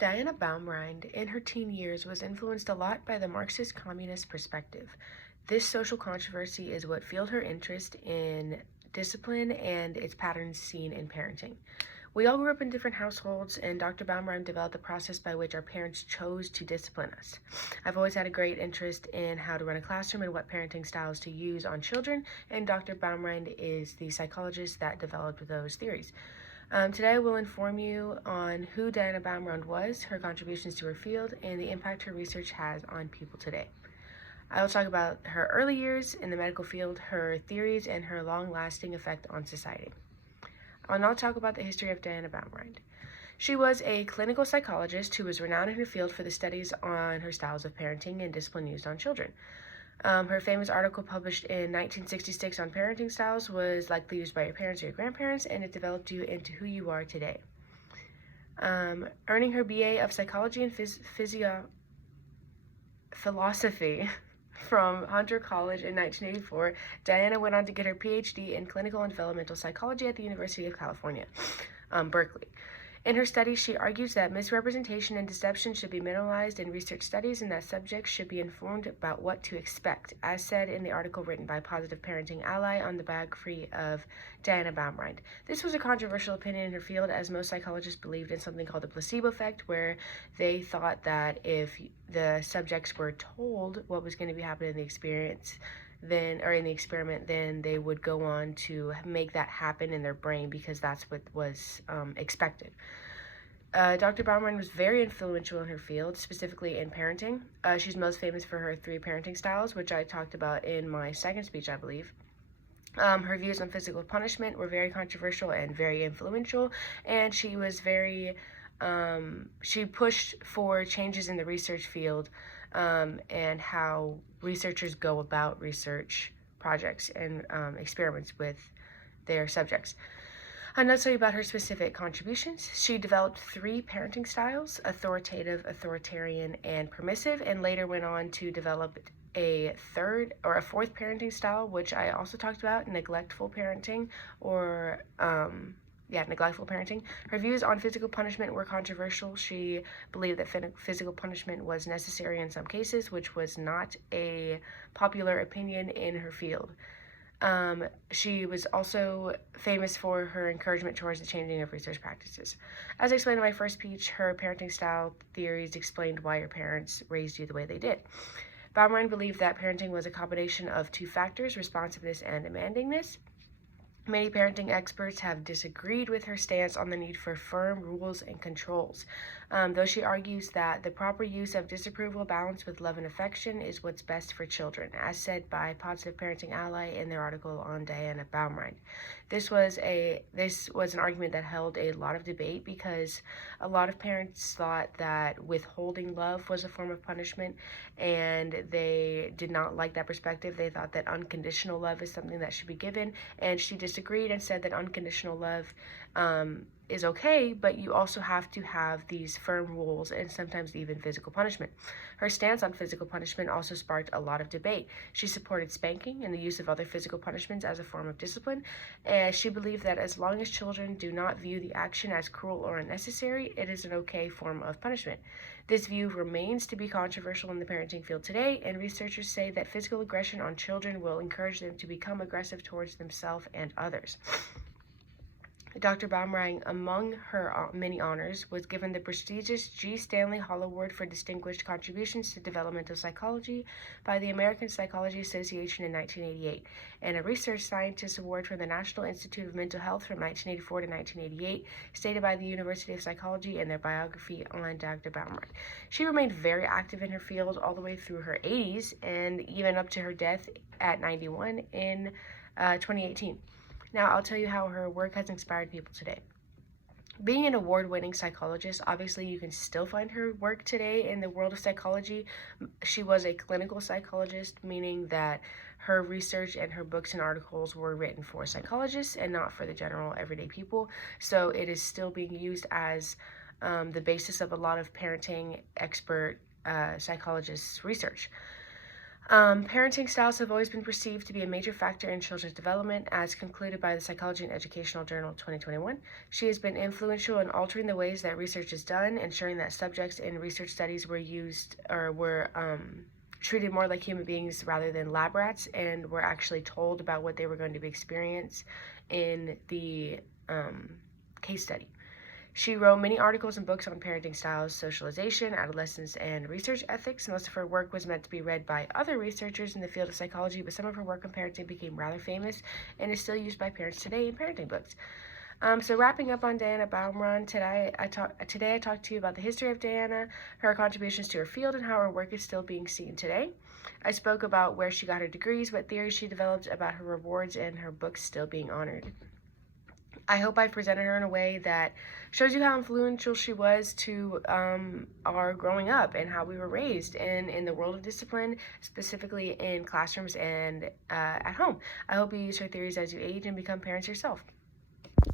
Diana Baumrind, in her teen years, was influenced a lot by the Marxist communist perspective. This social controversy is what fueled her interest in discipline and its patterns seen in parenting. We all grew up in different households, and Dr. Baumrind developed the process by which our parents chose to discipline us. I've always had a great interest in how to run a classroom and what parenting styles to use on children, and Dr. Baumrind is the psychologist that developed those theories. Today I will inform you on who Diana Baumrind was, her contributions to her field, and the impact her research has on people today. I will talk about her early years in the medical field, her theories, and her long-lasting effect on society. I'll now talk about the history of Diana Baumrind. She was a clinical psychologist who was renowned in her field for the studies on her styles of parenting and discipline used on children. Her famous article published in 1966 on parenting styles was likely used by your parents or your grandparents, and it developed you into who you are today. Earning her BA of Psychology and Philosophy from Hunter College in 1984, Diana went on to get her PhD in Clinical and Developmental Psychology at the University of California, Berkeley. In her studies, she argues that misrepresentation and deception should be minimalized in research studies and that subjects should be informed about what to expect, as said in the article written by Positive Parenting Ally on the biography of Diana Baumrind. This was a controversial opinion in her field, as most psychologists believed in something called the placebo effect, where they thought that if the subjects were told what was going to be happening in the experience, in the experiment, then they would go on to make that happen in their brain because that's what was expected. Dr. Baumrind was very influential in her field, specifically in parenting. She's most famous for her 3 parenting styles, which I talked about in my second speech, I believe. Her views on physical punishment were very controversial and very influential, and she was she pushed for changes in the research field and how researchers go about research projects and experiments with their subjects. I'll now tell you about her specific contributions. She developed 3 parenting styles: authoritative, authoritarian, and permissive, and later went on to develop a 4th parenting style, which I also talked about, neglectful parenting, or neglectful parenting. Her views on physical punishment were controversial. She believed that physical punishment was necessary in some cases, which was not a popular opinion in her field. She was also famous for her encouragement towards the changing of research practices. As I explained in my first speech, her parenting style theories explained why your parents raised you the way they did. Baumrind believed that parenting was a combination of 2 factors, responsiveness and demandingness. Many parenting experts have disagreed with her stance on the need for firm rules and controls, though she argues that the proper use of disapproval balanced with love and affection is what's best for children, as said by Positive Parenting Ally in their article on Diana Baumrind. This was an argument that held a lot of debate because a lot of parents thought that withholding love was a form of punishment, and they did not like that perspective. They thought that unconditional love is something that should be given, and she disagreed and said that unconditional love is okay, but you also have to have these firm rules and sometimes even physical punishment. Her stance on physical punishment also sparked a lot of debate. She supported spanking and the use of other physical punishments as a form of discipline, and she believed that as long as children do not view the action as cruel or unnecessary, it is an okay form of punishment. This view remains to be controversial in the parenting field today, and researchers say that physical aggression on children will encourage them to become aggressive towards themselves and others. Dr. Baumrind, among her many honors, was given the prestigious G. Stanley Hall Award for Distinguished Contributions to Developmental Psychology by the American Psychology Association in 1988, and a Research Scientist Award from the National Institute of Mental Health from 1984 to 1988, stated by the University of Psychology in their biography on Dr. Baumrind. She remained very active in her field all the way through her 80s and even up to her death at 91 in 2018. Now, I'll tell you how her work has inspired people today. Being an award-winning psychologist, obviously you can still find her work today in the world of psychology. She was a clinical psychologist, meaning that her research and her books and articles were written for psychologists and not for the general everyday people. So it is still being used as the basis of a lot of parenting expert psychologists' research. Parenting styles have always been perceived to be a major factor in children's development, as concluded by the Psychology and Educational Journal 2021. She has been influential in altering the ways that research is done, ensuring that subjects in research studies were treated more like human beings rather than lab rats, and were actually told about what they were going to be experienced in the case study. She wrote many articles and books on parenting styles, socialization, adolescence, and research ethics. Most of her work was meant to be read by other researchers in the field of psychology, but some of her work on parenting became rather famous and is still used by parents today in parenting books. So wrapping up on Diana Baumrind, today I talked to you about the history of Diana, her contributions to her field, and how her work is still being seen today. I spoke about where she got her degrees, what theories she developed, about her rewards, and her books still being honored. I hope I presented her in a way that shows you how influential she was to our growing up and how we were raised in the world of discipline, specifically in classrooms and at home. I hope you use her theories as you age and become parents yourself.